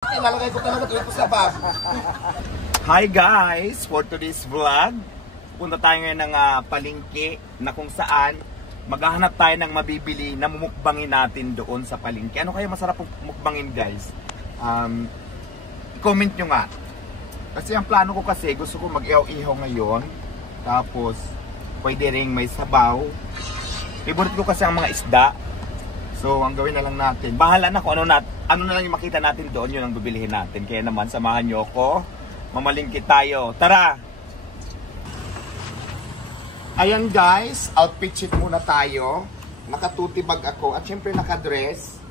Ilalagay ko talaga ito sa bag. Hi guys! For today's vlog, punta tayo ngayon ng palengke na kung saan maghahanap tayo ng mabibili na mumukbangin natin doon sa palengke. Ano kaya masarap mukbangin guys? Comment nyo nga. Kasi ang plano ko kasi, gusto ko mag-ihaw-ihaw ngayon. Tapos, pwede ring may sabaw. Favorite ko kasi ang mga isda. So, ang gawin na lang natin. Bahala na kung ano na lang yung makita natin doon, yun ang bibilihin natin. Kaya naman, samahan nyo ako. Mamalingki tayo. Tara! Ayan guys, outfit check muna tayo. Nakatuti bag ako at syempre nakadress.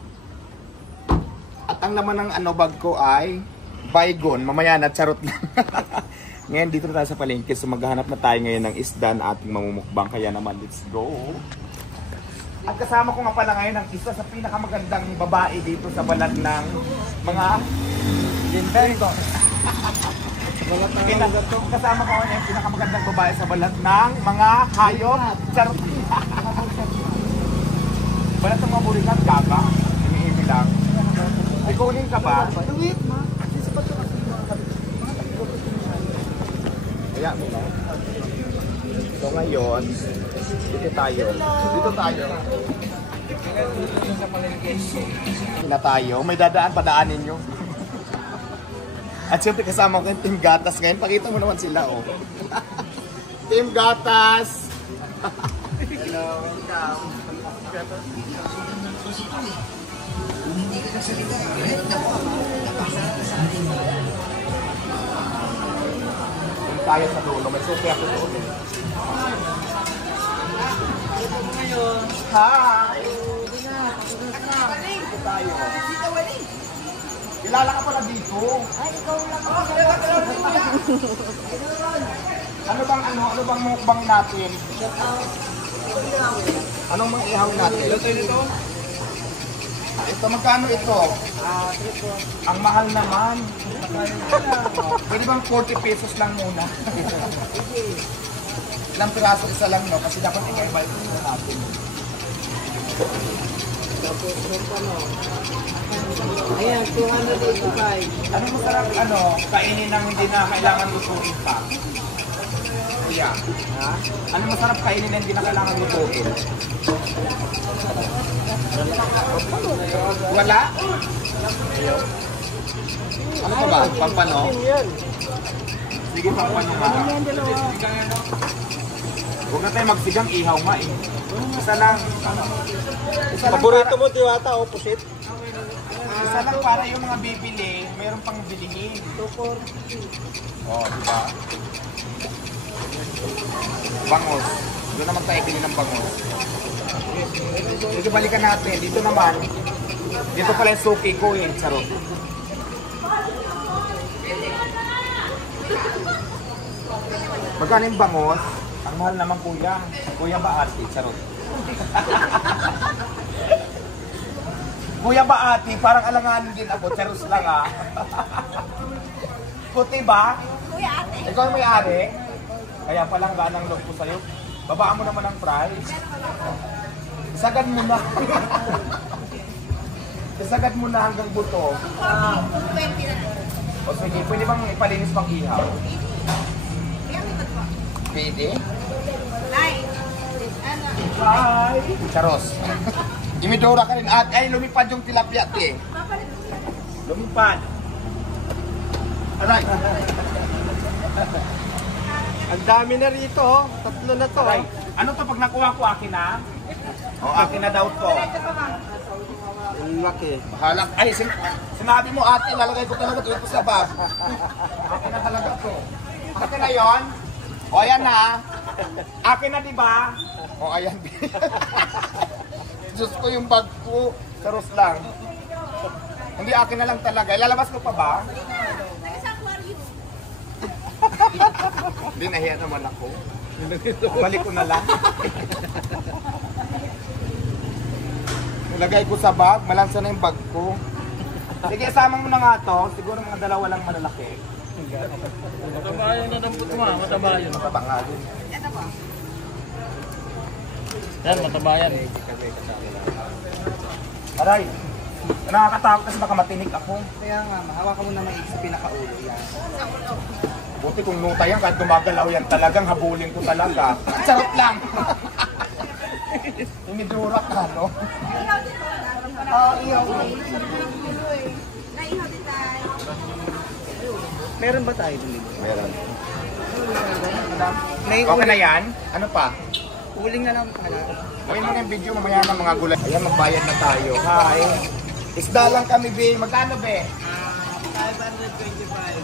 At ang laman ng bag ko ay baygon. Mamaya na, charot lang. Ngayon dito na tayo sa palengke. So maghahanap na tayo ngayon ng isda na ating mamumukbang. Kaya naman, let's go! At kasama ko nga pala ngayon ang isa sa pinakamagandang babae dito sa balat ng mga invento. Kasama ko ngayon ang pinakamagandang babae sa balat ng mga hayop. Charot. Balat ng mga burikat, gaga. Himi-himi lang. Ay, kunin ka ba? Kaya mo na. So ngayon, dito tayo. Na tayo. May dadaan, padaanin nyo. At siyempre kasama ko yung Team Gatas ngayon. Pakita mo naman sila, oh. Team Gatas! Hello, welcome. Kung tayo sa dulo, may suki ako doon. Hi! Dito tayo. Kilala ka pala dito. Ay, ikaw lang ako. Ano bang mukbang natin? Anong mga ihaw natin? Ito. Ito, magkano ito? Ang mahal naman. Pwede bang 40 pesos lang muna? Ilang piraso, isa lang, no? Kasi dapat i-buy ito natin. Ayan, 285. Ano masarap, kainin nang hindi na kailangan lutuin pa? Kuya, ha? Ano masarap kainin na hindi na kailangan lutuin? Wala? Ano ka ba? Pampano? Sige, pampano nga. Huwag na tayo magsigang, ihaw nga eh. Isa lang. Paborito mo, Diwata, opposite? Isa lang para yung mga bibili, mayroon pang bilihin. 240. Oh, diba? Bangos. Doon naman tayo bili ng bangos. Dito balikan natin. Dito naman. Dito pala yung suki ko eh. Charot. Magkano yung bangos? Ang mahal naman kuya. Kuya ba ate? Charot. Kuya ba ate? Parang alanganin din ako. Charos lang ah. Puti ba? Kuya ate. Ikaw yung may-ari? Kaya palang ganang loob ko sa'yo. Babaan mo naman ang price. Isagad mo na. Isagad mo na hanggang buto. 220 na. O sige, pwede bang ipalinis pang ihaw? Pwede? Ay, ano? Hi! Charos. Imidora ka rin at ay lumipad yung tilapia te. Lumipad. Alright. Ang dami na rito, oh. Tatlo na to. Alright. Ano to pag nakuha ko akin na? O akin na daw to. Ang laki. Bahala. Ay, sinabi mo ate, lalagay ko talaga ito sa bag. Akin na talaga to. Akin na yon. O ayan na. Akin na diba? O ayan. Diyos ko yung bag ko. Charos lang. Hindi akin na lang talaga. Ilalabas ko pa ba? Hindi, nahiya naman ako. Balik ko na lang. Nilagay ko sa bag. Malansa na yung bag ko. Sige, sama mo na nga to. Siguro mga dalawa lang malalaki. Matabayan na ng puto nga, matabayan. Mataba nga din. Yan, matabayan. Aray, Nakakatakot kasi baka matinik ako. Kaya nga, hawakan mo na maigi sa pinakaulo yan. Buti kung nuta yan, kahit gumagalaw yan talagang habulin ko talaga. Charot lang! Inidura ka, no? Oo, iyaw. Naihaw din tayo. Meron ba tayo dun dito? Meron. May Okay na yan? Ano pa? uling na lang. Gawin mo na yung video mamaya ng mga gulay. Ayan, magbayad na tayo. Hi! Isda lang kami, Be. Magkano, Be? 525.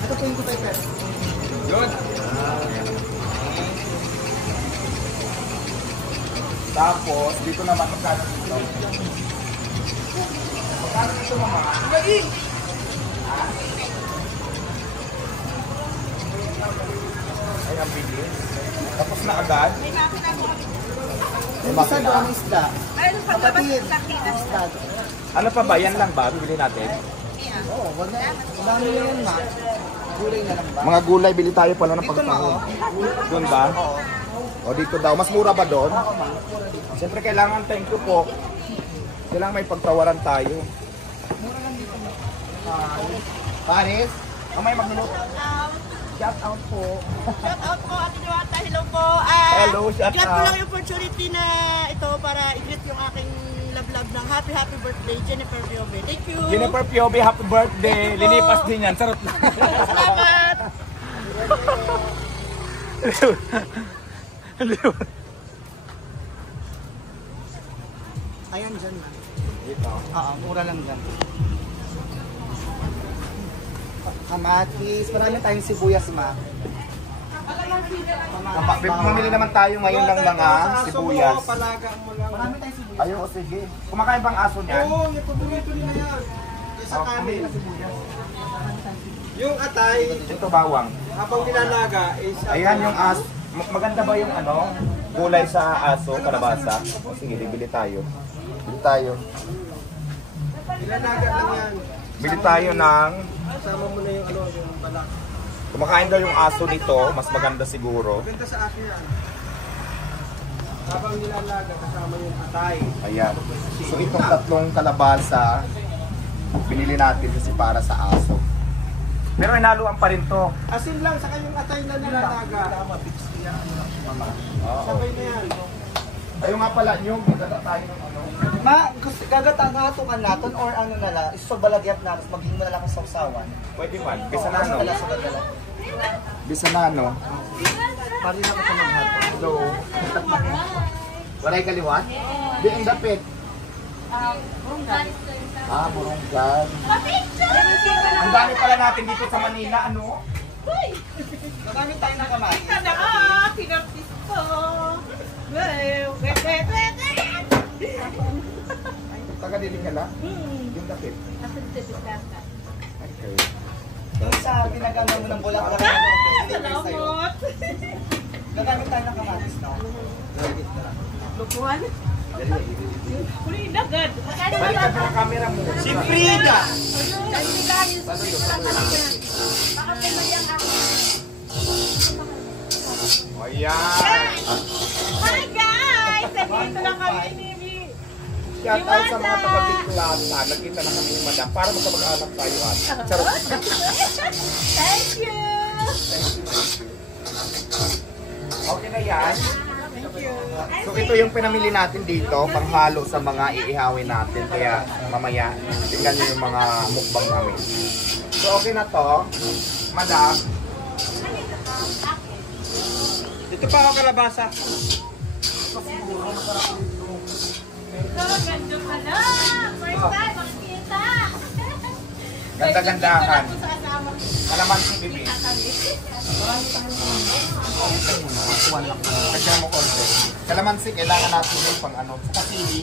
Ito 25 pesos. Good. Tapos, dito naman, magkano dito? Magkano dito, mama? Ay, ang bilis. Tapos na agad. May makina po. Yung isa doon isda. Ay, nung paglabas Kapatid. ng makina. Isda. Ano pa ba? Yan lang ba? Bibili natin? Oo, wag na. Madami na yan, ma. Gulay na lang ba? Mga gulay, bili tayo pala ng Dito, ma. pagkain. Oh. Doon ba? Oo. O dito daw. Mas mura ba doon? Ako, ma. Siyempre kailangan, thank you po. Kailangan may pagtawaran tayo. Paris, may magluluto. Shout out po. Shout out po, Ate Diwata. Hello po. Hello, shout Grab ko out. lang yung opportunity na ito para i-greet yung aking love-love ng happy birthday, Jennifer Riobe. Thank you. Jennifer Piobe, happy birthday. Thank you po. Lilipas din yan. Sarot lang. Salamat. Ayan dyan, ma. Dito. Oo, mura lang dyan. Kamatis. Marami tayong sibuyas, ma. Mamili naman tayo ngayon ng mga sibuyas. Marami tayong sibuyas. Ayun, o sige. Kumakain bang aso niyan? Oo, may paborito nila yan. Isa Oh, kanin. kumili na sibuyas. Yung atay, Ito bawang. habang nilalaga is... Ayan yung aso. Maganda ba yung ano? Gulay sa aso, kalabasa? O sige, bibili tayo. Bili tayo. Nilalaga lang yan. Bili tayo ng... Kasama mo na yung ano, yung balak. Kumakain daw yung aso nito, mas maganda siguro. Maganda sa akin yan. Habang nilalaga, kasama yung atay. Ayan. So itong tatlong kalabasa, binili natin kasi para sa aso. Pero inaluan pa rin to. Asin lang, saka yung atay na nilalaga. Oo. Sabay na yan. Ayun nga pala, yung gagata tayo ng ano. Ma, gagataghatukan natin or ano na lang, isobalagyan na, maging mo na lang sa sausawan. Pwede man. Bisa na no? Sugadala. Bisa na no? Pari na ko sa mga hato. Hello. Waray kaliwat? Di ang dapit. Burunggan. Ang dami pala natin dito sa Manila, ano? Marami tayo na kamatis. Sana ka, pinapis ko. Taga-diling ka lang? Yung dapit. Okay. Yung sa pinagano mo ng bulak-bulak na ito, sa'yo. Salamat. Gagamit tayo ng kamatis, no? Lukuhan. Huli dagad. Balikan mo ang camera mo. Si Frida! O yan. Hi guys! Nandito lang kami ni Mimi. Shout out sa mga taga-Biklata. Nagkita na kami ni Madam para magkamag-anak tayo at. Charot. Thank you! Okay na yan. Thank you. So ito yung pinamili natin dito, panghalo sa mga iihawin natin. Kaya mamaya, tingnan nyo yung mga mukbang namin. So okay na to. Madam, Dito pa ako kalabasa. So, ganda ka na! First time, makikita! ganda-gandahan. Ito sa kasama ko. Kalamansi, bibi. Kami. Kaya mo konti. Kalamansi, kailangan natin yung pang ano. Sa kasili.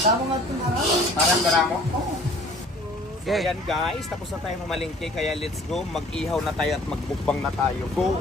Damo nga ito na. Parang garamo. So ayan guys, tapos na tayo mamalingke. Kaya let's go. Mag-ihaw na tayo at magbukbang na tayo. Go!